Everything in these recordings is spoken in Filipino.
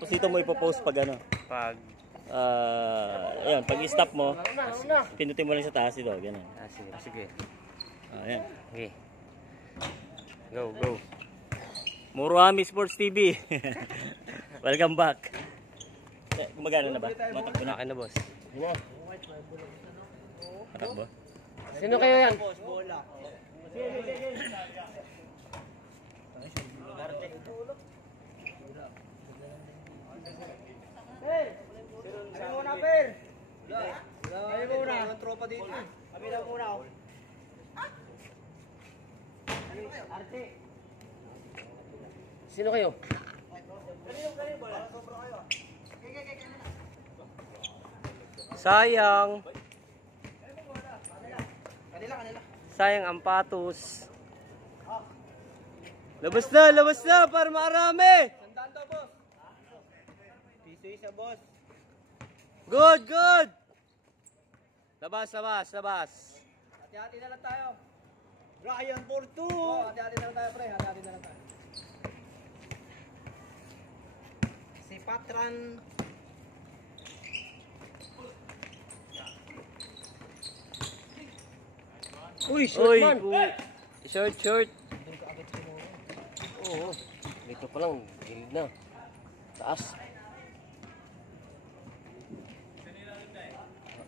Tapos dito mo ipopost pag ano. Pag... Ayan, pag i-stop mo, pinutin mo lang sa taas ito. Ganun. Sige, sige. Ayan. Okay. Go, go. Muruhami Sports TV. Welcome back. Gumagana na ba? Matakbo na. Akin na, boss. Matakbo. Sino kayo yan? Kami muna, Per! Kami muna. Ang tropa dito. Kami lang muna. Arte. Sino kayo? Sayang. Kanila. Sayang ang patos. Labas na para marami. Sandaan to, boss. Piso isa, boss. Good, good. Labas. Hati-hati na lang tayo. Ryan for 2. Oh, hati-hati na lang tayo, pre. Hati-hati na lang tayo. Si Patran. Uy, short man. Short. Oo. Dito pa lang, gilid na. Taas.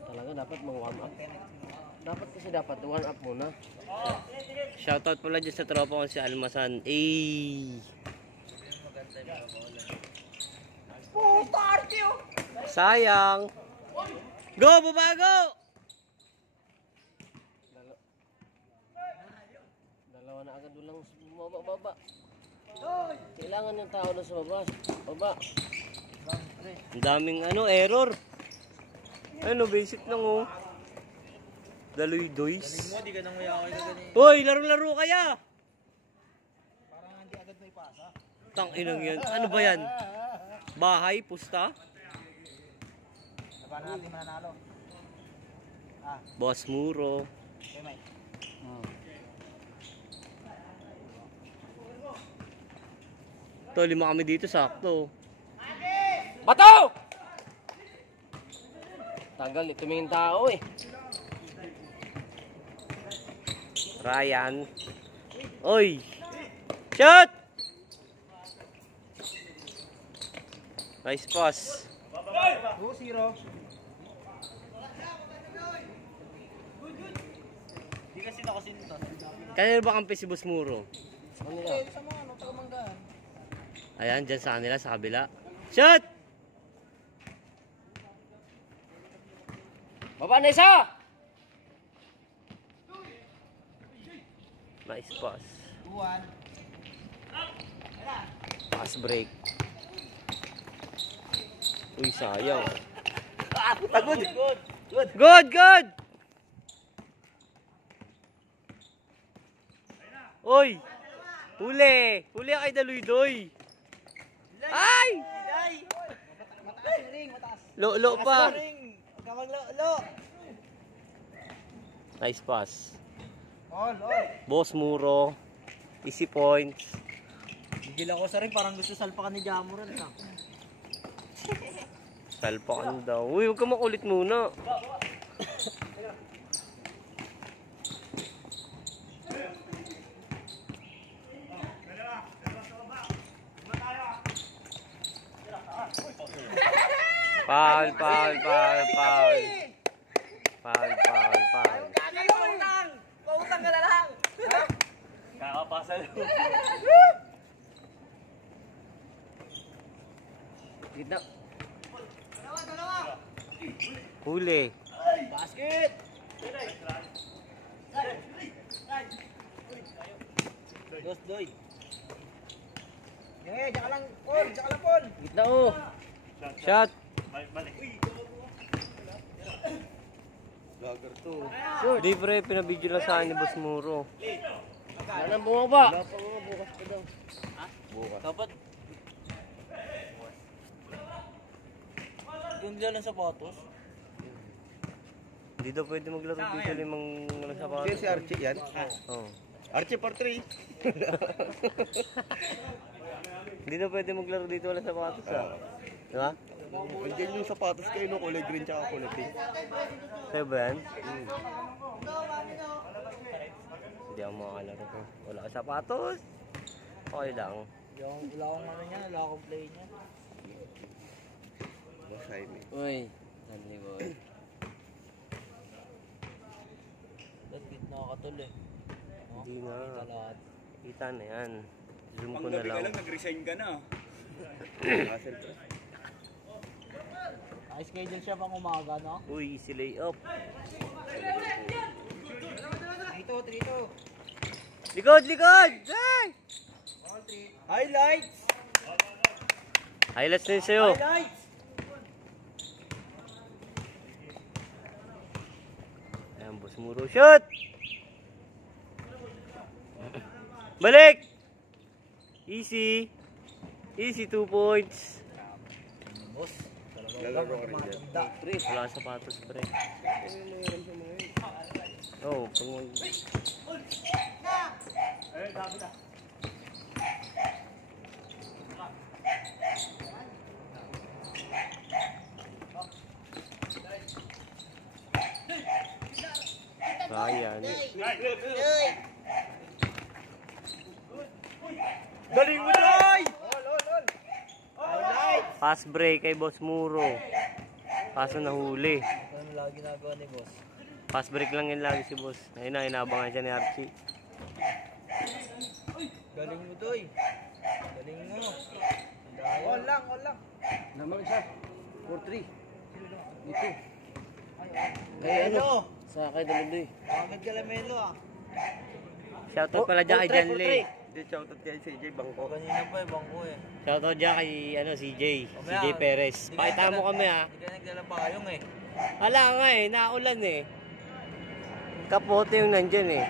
Talaga dapat mag-warm up. Dapat warm up muna. Shoutout pala dyan sa tropa ko si Almasan. Puta, Arte, oh! Sayang. Go, babago! Dalawa na agad lang baba. Kailangan ng tao na sa baba. Ang daming error. Basic lang oh. Daloy-doys. Mo, di ka nang mayakay ka ganun. Hoy, laro-laro kaya. Parang hindi agad may pasa. Tang-inang yan. Ano ba yan? Bahay, pusta? Paano natin mananalo? Boss Muro. Okay, Mike. Ito, 5 kami dito, sakto. Bato! Tagal, tumingin tao eh. Ryan. Oy! Shot! Nice pass. 2-0. Di kasi nakasin ito. Kanina ba kampi si Boss Muro? Sa kanila. Sa mga tagamanggahan. Ayan, dyan sa kanila, sa kabila. Shot! Baba na isa! Nice pass. 2-1. Pass break. Uy, sayang. Good! Uy! Huli kay Daluy-doy. Ay! Mataas yung ring, mataas. Lo pa. Ring. Huwag ka maglo. Nice pass. All. Boss Muro. Easy points. Gigil ako sa ring, parang gusto salpakan ni Jamuran. Salpakan daw. Uy, huwag ka makulit muna. Foul. Pautang ka na lang. Kakapasa lang. Gitna. Dalawa. Huli. Basket. Doy. Diyan ka lang, Paul. Gitna oh. Shot. Balik. Vlogger to. Di pre, pinabidyo lang sa akin ni Boss Muro. Wala nang bumaba. Wala pa mga bukas pa daw. Ha? Bukas. Dapat. Yung dyan lang sapatos. Hindi daw pwede maglaro dito limang sapatos. Si Archie yan? Oo. Archie par 3. Hindi na pwede maglaro dito wala sapatos ah. Diba? Andiyan yung sapatos kayo no, kulay green tsaka kulay pink. Sa'yo ba yan? Hindi ako makakalaro ko. Wala ka sapatos. Okay lang. Wala akong ano niya, wala akong play niya. Boss Jaime. Uy, Sandy boy. Ba't gitna ka tol eh? Hindi nga. Kita lahat. Kita na yan. Zoom ko na Panggabi ka lang. lang, nag-resign ka na. Hassle ka. Naka-schedule siya pang umaga, no? Uy, easy layup. Trito. Likod! Likod! Ay! Highlights! Highlights na yun sa'yo. Highlights! Ayan, boss Muro. Shoot! Balik! Easy. Easy, 2 points. Boss, Lalaro ka rin dyan. Pre, Wala kang sapatos, pre. Oo, pang... Ayan. galing mo, Joy! Ol! Highlights! Pass break kay Boss Muro. Kaso nahuli. Ano lagi ginagawa ni boss? Pass break lang yun lagi si Boss. Ayun na, inabangan siya ni Archie. Galing mo, Toy. Galing mo. All lang. Naman siya. 4-3. Dito. Melo! Sa akin, daladoy. Agad ka Melo ah. Shoutout pala dyan kay John Lee. Hindi, shoutout kay CJ Bangko. Kanina pa eh, bangko eh. Shoutout dyan kay CJ. Mamaya, CJ Perez. hindi ka Pakita mo nagdala- kami ha. Hindi ka nagdala payong eh. Wala nga eh, naulan eh. Kapote yung nandyan eh.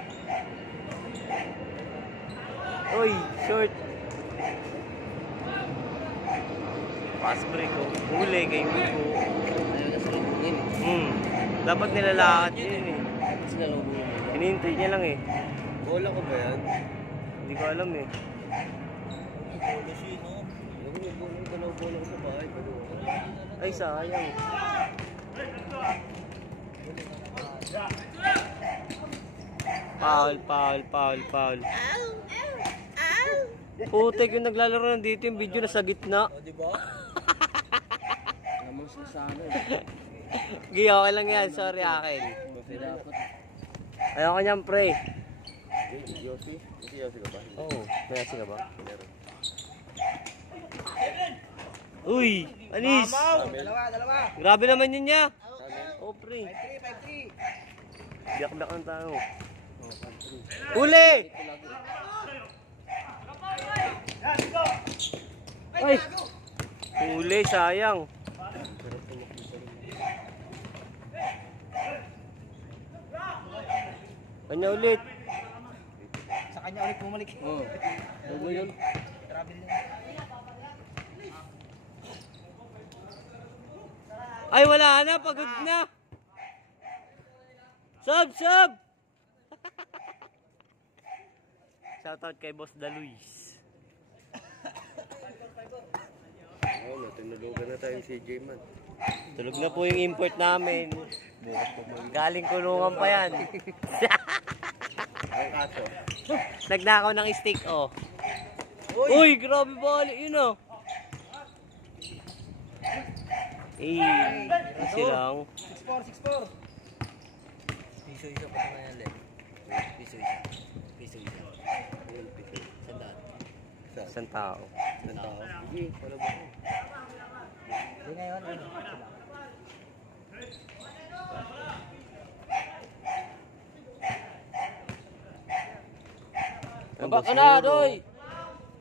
Uy, short. Pass break ko. Huli kay Wigo. Ayaw na sila bungin eh. Dapat nilalakad yun eh. Sila lang bungin. Hinihintay niya lang eh. Bola ko ba yan? Hindi ko alam eh. Polo siya, no? Yung bola ko sa bahay. Ay, sayang. Foul. Putek yung naglalaro nandito yung video nasa gitna. O, di ba? Namang sa ano eh. Gi, okay lang yan. Sorry akin. Kasi dapat. Ayoko niyan, pre. Yossi? Yossi ka ba? Oo. Oh, mayasi ka ba? Meron. Uy! Anis! Dalawa. Grabe naman yun niya. Oh, pre. 5-3. Biyak-biyak ng tao. Uli! Ay! Uli, sayang. Kanya ulit. Sa kanya ulit bumalik. Oo. Ano yun? Travel na. Ay, wala na. Pagod na. Sub! Shoutout kay Boss Daluis. Oo, tinulugan na tayo si CJ man. Tulog na po yung import namin. Galing kulungan pa yan. Ang kaso. Nagnakaw ng stick, oh. Uy, grabe bali. Yun, oh. Easy lang. 6-4. Piso-isa pa naman yan, Len. Piso-isa. Sandaan. Isang tao. Ng tao. Sige, wala ba? Hindi ngayon, ano? Sila. Baba ka na, Doy!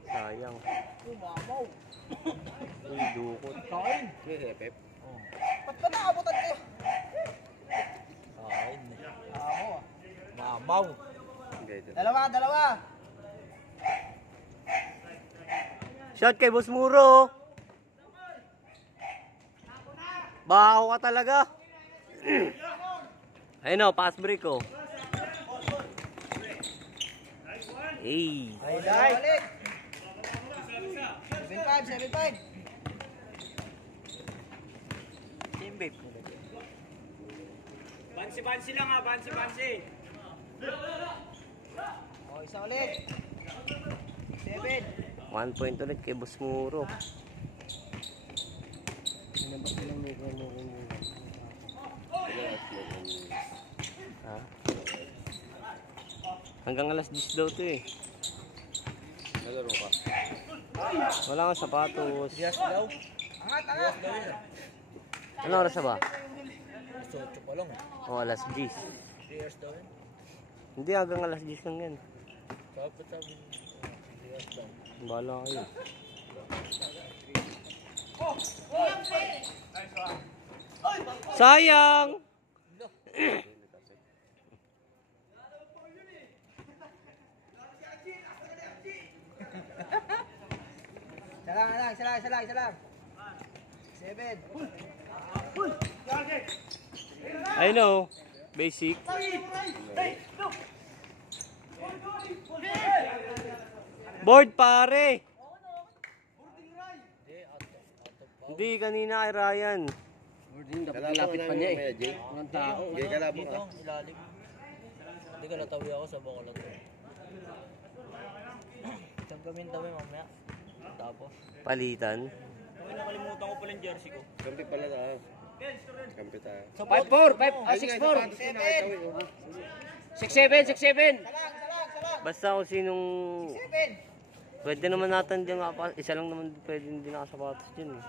Sayang. Mamaw. Uy, dukot. Kain. May repep. Ba't ka nakabutan ko? Kain. Mamaw ah. Mamaw. Ganyan. Dalawa. Shot kay Boss Muro. Baho ka talaga. Ayun, oh, pass break, oh. Hey. Highlight. 7-5. Team babe. Bansi lang ha, bansi. O, isa ulit. 7. 1 point ulit kay Boss Muro. Ha? Hanggang alas 10 daw to eh. Nalaro ka. Wala kang sapatos. Angat. Ano oras na ba? So, pa lang. O, alas 10. 3 years daw yun. Hindi, hanggang alas 10 lang yan. Kapit sabi. 3 years daw. Bahala kayo. Sayang! Isa lang. 7. I know. Basic. Board pare. Hindi, kanina kay Ryan. Dapat lapit pa niya eh. Jay. Walang tao. Jay, kalabo ka. Ilalim. Hindi ka natawi ako sa bako lang. Saan kami mamaya? Tapos. Palitan. Nakalimutan ko pala yung jersey ko. Kampi pala tayo. Kampi tayo. 6-7. Basta kung sinong... Pwede naman natin dyan nga. Isa lang naman pwede hindi nakasapatos dyan eh.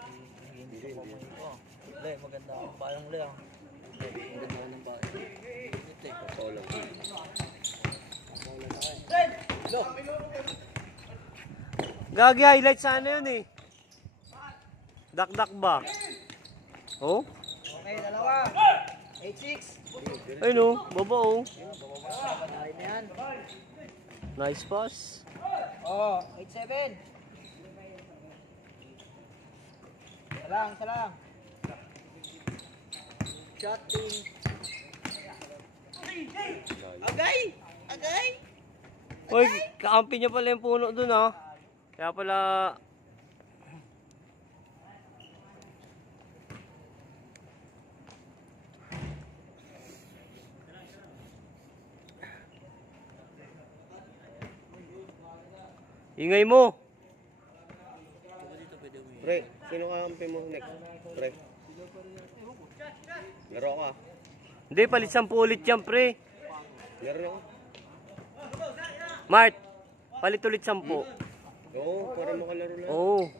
Le, maganda ang bayang le ah. Maganda ng bayan. Ito eh. Totoo lang. Gagi, highlight sana yun eh. Dak-dak ba? Oh? Okay, dalawa. 8-6. Ay no, baba oh. Panahin na yan. Nice pass. Oh, 8-7. Isa lang. Shotting. Agay! Uy, kakampi niya pala yung puno dun ah. Kaya pala... Ingay mo! Pre, sino kakampi mo next? Pre. Laro ka. Hindi, palit 10 ulit yan pre. Meron ako. Mart, palit ulit 10. Oo, para makalaro lang. Oo.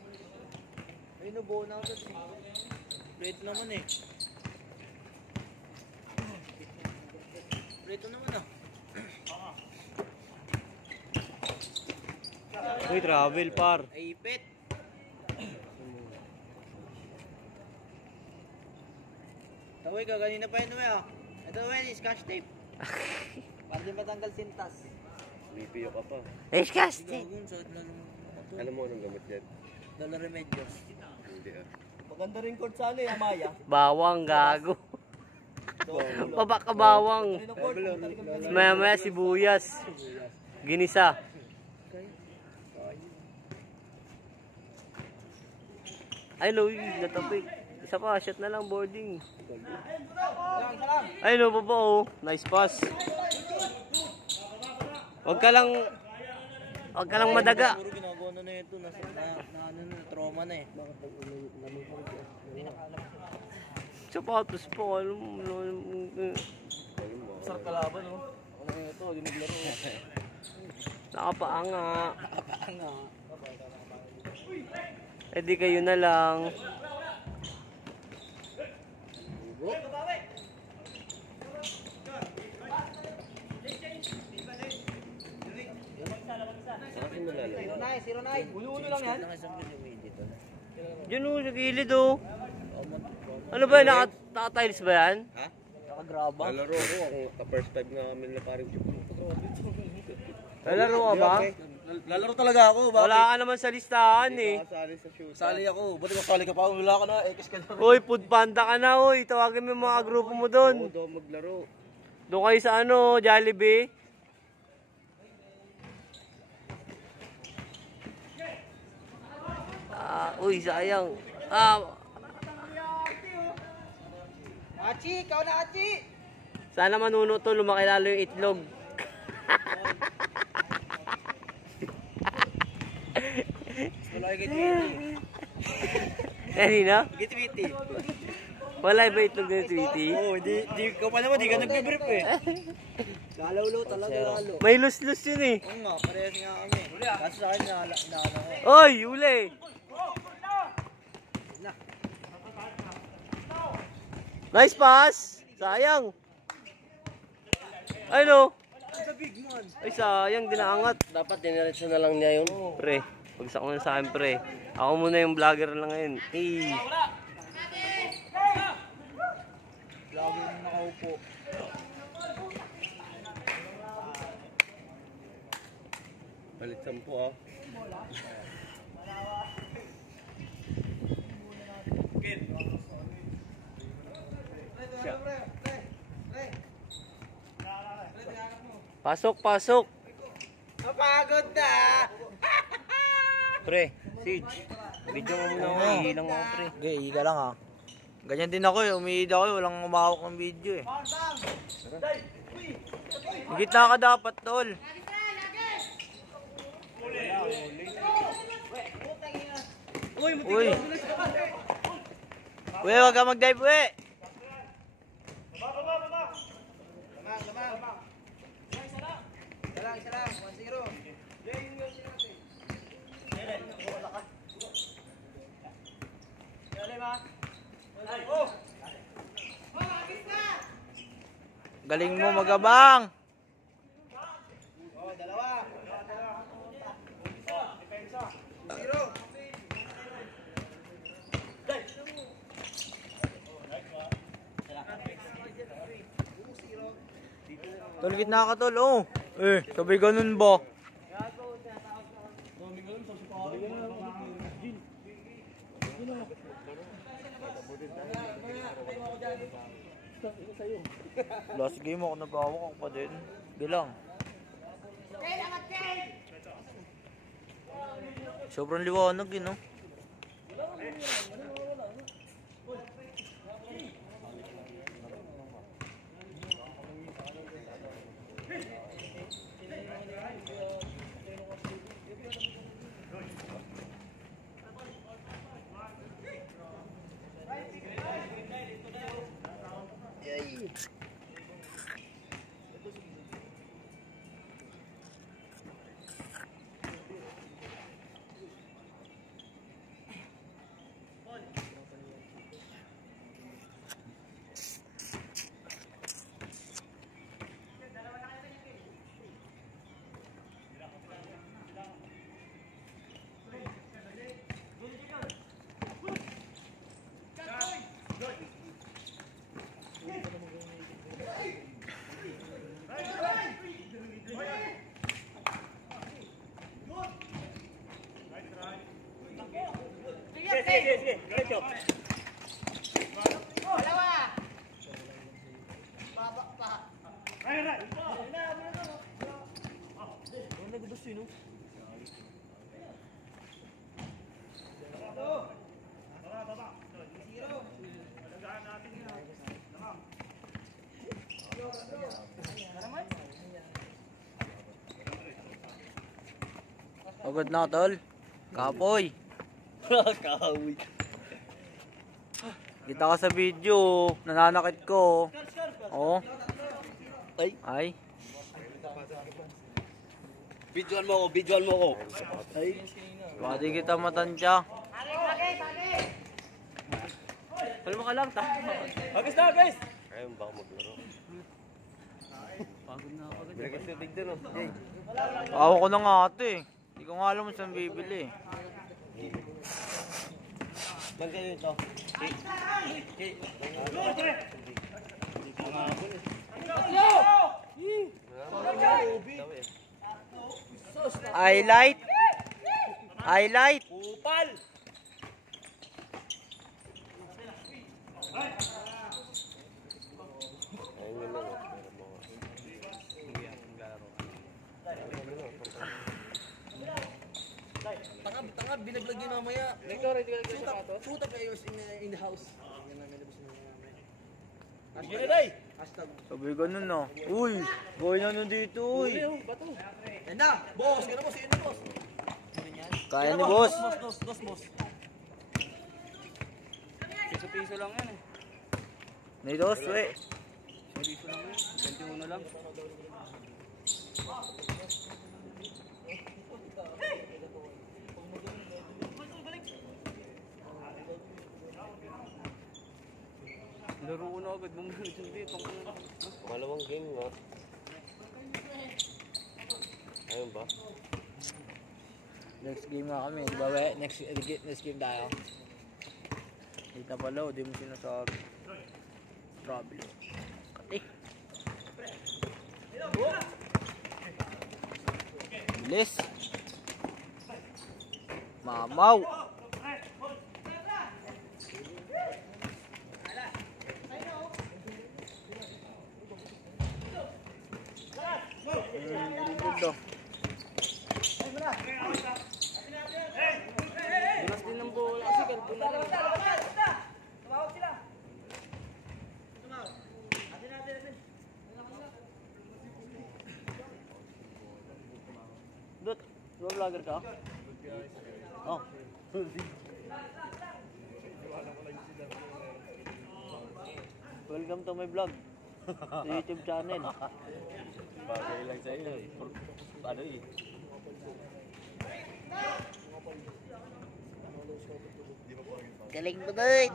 Ay, nabuo na ako sa Plate naman eh. Plate naman ah. Uy, travel par. Ay, ipit. Taway ka, kanina pa yun ah. Ito naman, scotch tape. Para din matanggal sintas. BPO ka pa. Disgusting. Gagawin, sa lalo mo. Alam mo anong gamit yan? Dala remedios. Hindi ah. Maganda rin cord sa ali, Amaya. Bawang gago. Baba ka bawang. Maya sibuyas. Ginisa. Ay no, natapik. Isa pa, shot na lang boarding. Ay no, baba oh. Nice pass. Huwag ka lang madaga. Puro ginagawa na ito, na trauma na eh. Sapatos po, alam mo. Sarap kalaban oh. Ako na ito, giniglaro. Nakapaanga. Eh di kayo na lang. Saan mo lalaro? 09. Ulo-ulo lang yan. Diyan oh, sa gilid oh. Ano ba yan? Naka-tiles ba yan? Ha? Nakagraba. Lalaro ko. Ang first time na kami na parang Lalaro ka ba? Lalaro talaga ako. Wala ka naman sa listahan eh. Kasali sa shoot. Sali ako. Buti masali ka pa. Wala ka na. X ka na. Uy, food panda ka na uy. Tawagin mo yung mga grupo mo Oo, doon. daw maglaro. Doon kayo sa ano, Jollibee. Uy, sayang. Ah, Achi, ikaw na Achi! sana manuno to, lumaki lalo yung itlog. Wala kay Tweety. Kanina? Kay Tweety. Wala ba itlog ng Tweety? Oo, di ka pa naman, di ka nagbe-brief eh. Lalo talaga lalo. May lus-lus yun eh. Oo nga, parehas nga kami. Kaso sa akin, inaano ko. Oy, uli! Nice pass! Sayang! Ay no! Ay sayang, dinaangat. Dapat diniretso na lang niya yun. Pre, pagsak mo na sa akin pre. Ako muna yung vlogger lang ngayon. Hey! Lagi nang nakaupo. Palit 10 ah. Pasok, pasok! Napagod na! Pre, Siege. Video mo muna ako, ihilang ako pre. Okay, higa lang ha. Ganyan din ako eh, umiida ako eh, walang umahawak ng video eh. Higit na ka dapat, tol. Uy! Uy, wag ka mag-dive, uy! Isa lang, 1-0. Galing mo magabang. Oh, dalawa. Zero. Tol, gitna ka tol, oh. Sabay ganun ba? Last game ako nag-awak ako pa din. Bilang. Sobrang liwanag yun, no? Sige, diretso. Pagod na tol. Kapoy. Kahoy. Kita ka sa video, nananakit ko. Oh. Ay. Videoan mo ako. Ay. Pwede kita matansya. Kalma ka lang, ta. Agis na, guys! Ayaw ba ako maglaro? Pagod na ako. Bigay sa tubig doon, oh. Jay. Awa ko na nga ate. Hindi ko nga alam kung saan bibili. Lagyan nyo ito. Highlight. Highlight. Upal! Ayun yun lang, oh. Tanga, binaglag game mamaya. Ikaw, ready ka lang sapatos? Shoot up players in the house. Hashtag. Hashtag. Sabi ganun no. Uy, gawin na nun dito uy. Yan na, boss. Gano'n boss, yun na boss. Kaya ni boss. Dos, boss. Piso-piso lang yan eh. May dos we. Piso lang yan. 21 lang. Laro ko na agad. Bumalik dito. Malawang game nga. Ayun ba? Next game nga kami. Di ba we? Next game tayo. Dito pala, di mo sinasabi. Problem. Kati. Bilis. Mamaw. Dito. Dulas din ng bola kasi kalbo na lang. Dut, di ba vlogger ka? Oh. Welcome to my vlog. Sa YouTube channel. Bagay lang sa iyo eh. Ano eh? Galing mo doon.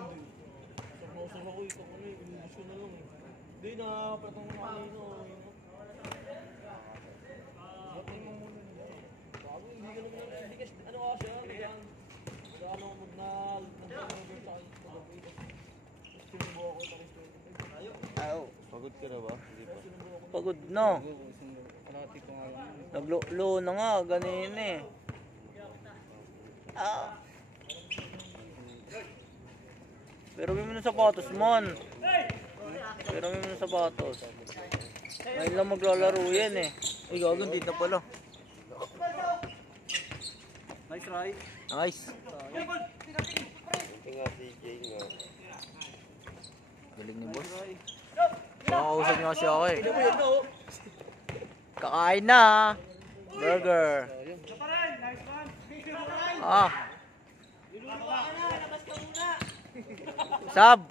Hindi na, patong kanino. Ano ka siya? Ano mo na Pagod ka na ba? Hindi pa. Pagod no. Naglo na nga, ganun eh. Ah. Pero may mga sapatos man. Pero may mga sapatos. Ngayon lang maglalaro yan eh. Uy, gagawin dito pala. Nice try. Nice. Ito nga CJ nga. Galing ni boss. Nakakausap niya kasi ako eh. Kakain na. Burger. Ah. Sab.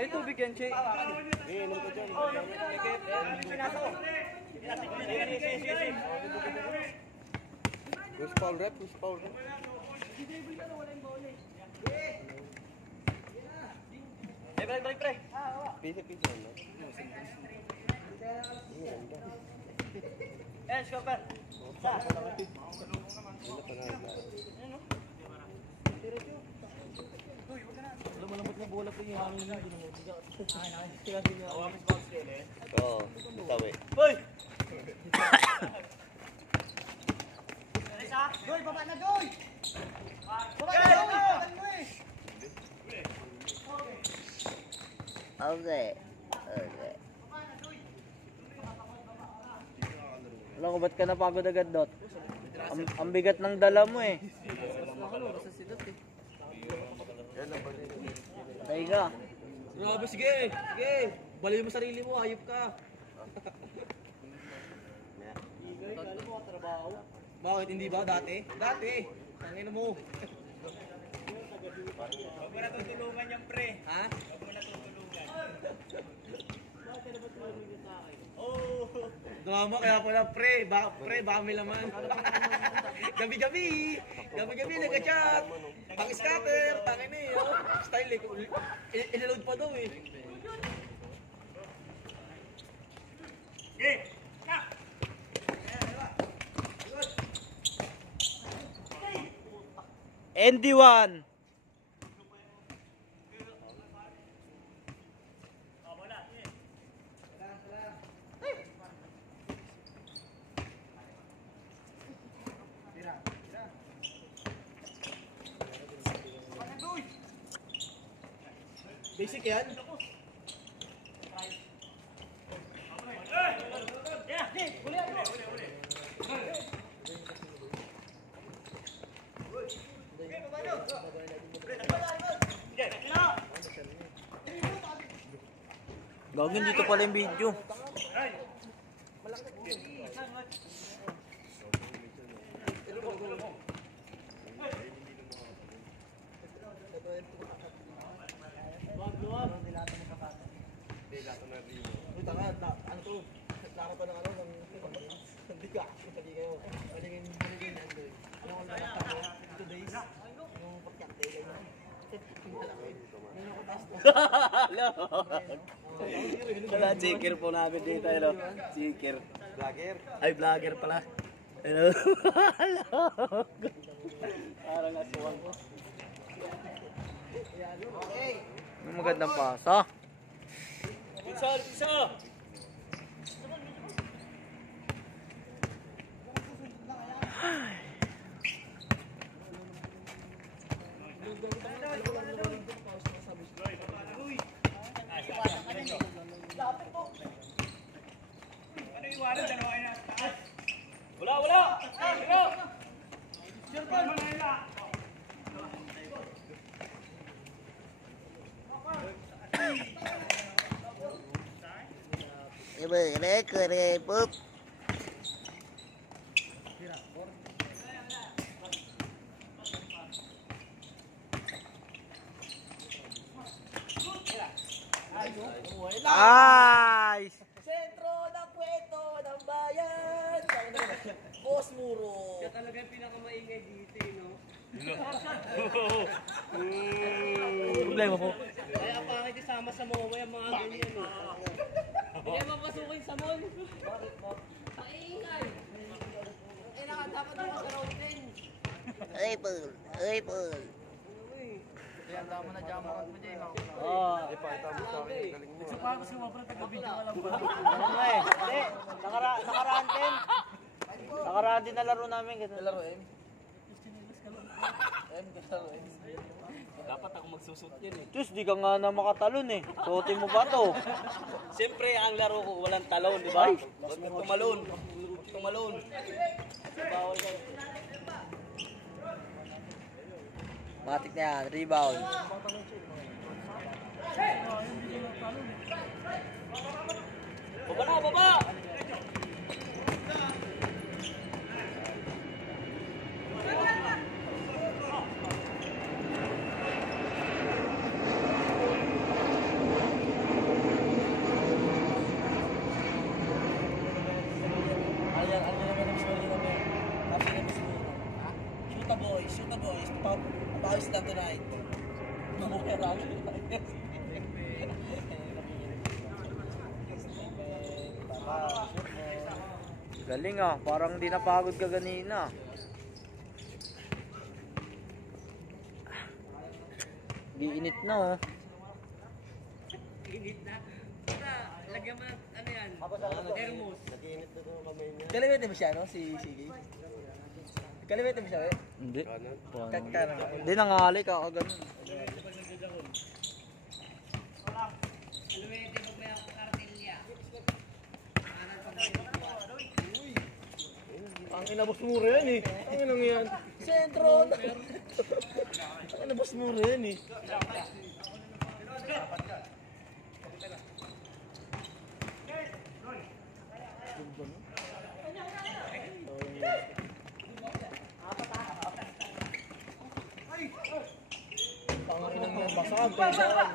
Hey, tubig yan, Che. Who's foul rep? Who's foul rep? Balik, pre. Pisa-pisa na. Eh, stopper. Malambot na bola po yung hangin na. Oo, tawi. Hoy! Doy, baba na, Doy! Baba na, Doy! Okay. Okay. Alam ko, ba't ka napagod agad, Dot? Ang bigat ng dala mo eh. Patay ka. Grabe, sige! Sige! Baliw mo sarili mo, hayop ka! Bakit hindi ba? Dati? Dati! Tangin mo! Huwag mo natutulungan yung pre! Ha? Huwag mo natutulungan! Drama kaya pala pre! Baka may laman! Gabi-gabi! Gabi-gabi nag-chat! Pang-scatter! Tangin eh! Style eh! Iniload pa daw eh! ND1. Basic yan. Gagawin dito pala yung video. Uy, tanga, ano to? Laro pa ng ano, ng biga. Hindi kayo. Maligin ano. Ano ko lang ako, 2 days. Yung pagkaktail na Wala, checker po namin dito, ano? Checker. vlogger. Ay, vlogger pala. Ano? Parang aswang ko. Yung magandang pasa. Pinsa! Pup. Nice! Sentro ng kwento ng bayan. Boss Muro. Siya talaga yung pinakamaingay dito, no? Problema mo. Kaya pangit isama sa MOA yung mga ganyan, no? Hindi mapasukin sa mall. Bakit mo? Paingay. Dapat mo mag-road din. Apple. Kaya tama na dyan mo dyan. Oo. Ipakita mo sa akin yung galing mo. Sa pa kasi mga taga-video ka lang ba? Ano nga eh. Hindi. Nakaraan din. Nakaraan din na laro namin. Laro M. M kalaro M. Dapat ako magsusot yan eh. Diyos, di ka nga na makatalon eh. Suotin mo ba to? Siyempre, ang laro ko walang talon, di ba? Huwag kang tumalon. Tumalon. Bawal ka. Matik na yan. Rebound. Baba na, baba! Shoot the boys. Pawis na tonight. Mabuhay rami. Galing ah. Parang di napagod ka ganina. Di init na oh. Lagyan mo ng ano yan? Thermos. Nag-iinit na doon kamay niya. Kalimutan mo siya, no? Si Sige. Kalimutan mo siya, eh? Hindi. Kanan. Kakara. Hindi nangali ka ganun. Ang inabos mo rin, eh. Ang inang yan. Sentro. Ang inabos mo rin, eh. Ang inang yan, basag. Basag.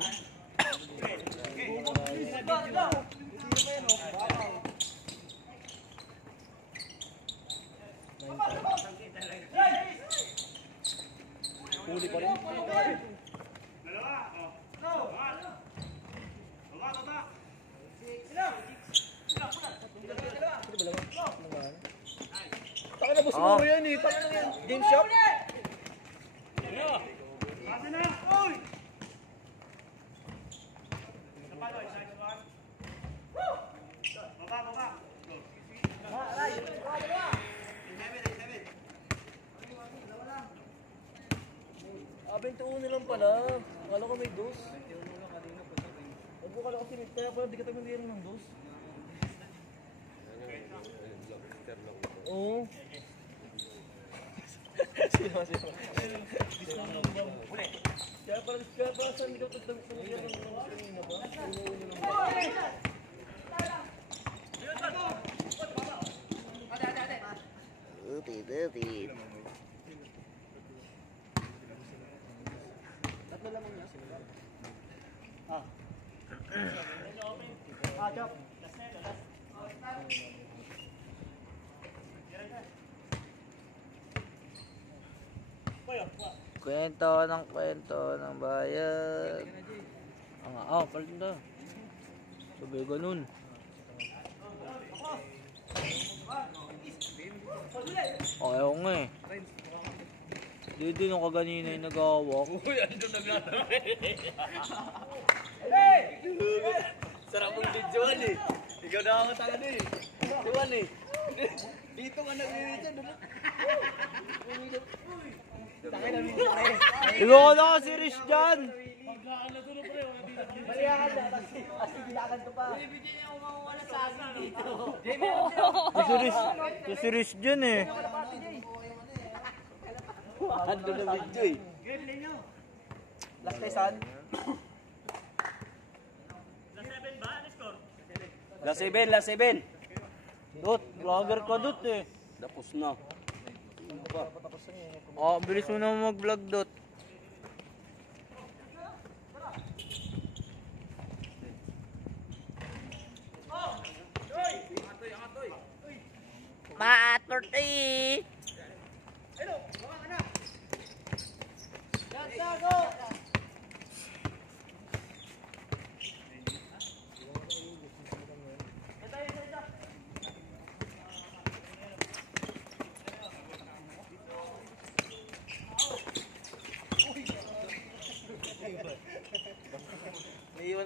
Huli pa rin. Taka na boss mo yan eh. Paano yan? Game shop? Ah, 21 lang pala. Akala ko may dos. Upo ka lang kasi, kaya pala di ka tayo nandiyan ng dos. Oo. Sino? Kaya pala saan di ka tayo nandiyan ng dos? Uti. Tatlo lamang niya, sila. Chop. Kwento ng bayan. Palit na. Sabi ganun. Ayaw nga eh. Di nung kaganina yung nag-awak. Uy, ando naglalaro. Sarap mong videoan eh. Ikaw na ako talaga eh. Videoan eh. Dito ka nag-video doon. Takay na minsan pre. Ikaw ka na si Rish dyan. Maliyakan na, kasi gilakan to pa. Si Rish dyan eh. Ando na video eh. Last kay San. Last 7. Dot, vlogger ka Dot eh. Tapos na. Bilis mo na mag-vlog Dot. Maat 40.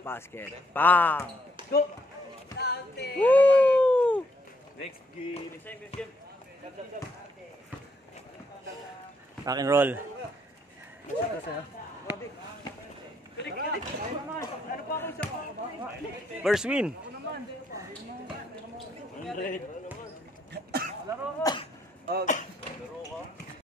Basket. Bang! Go! Woo! Next game. Rock and roll. First win. 100.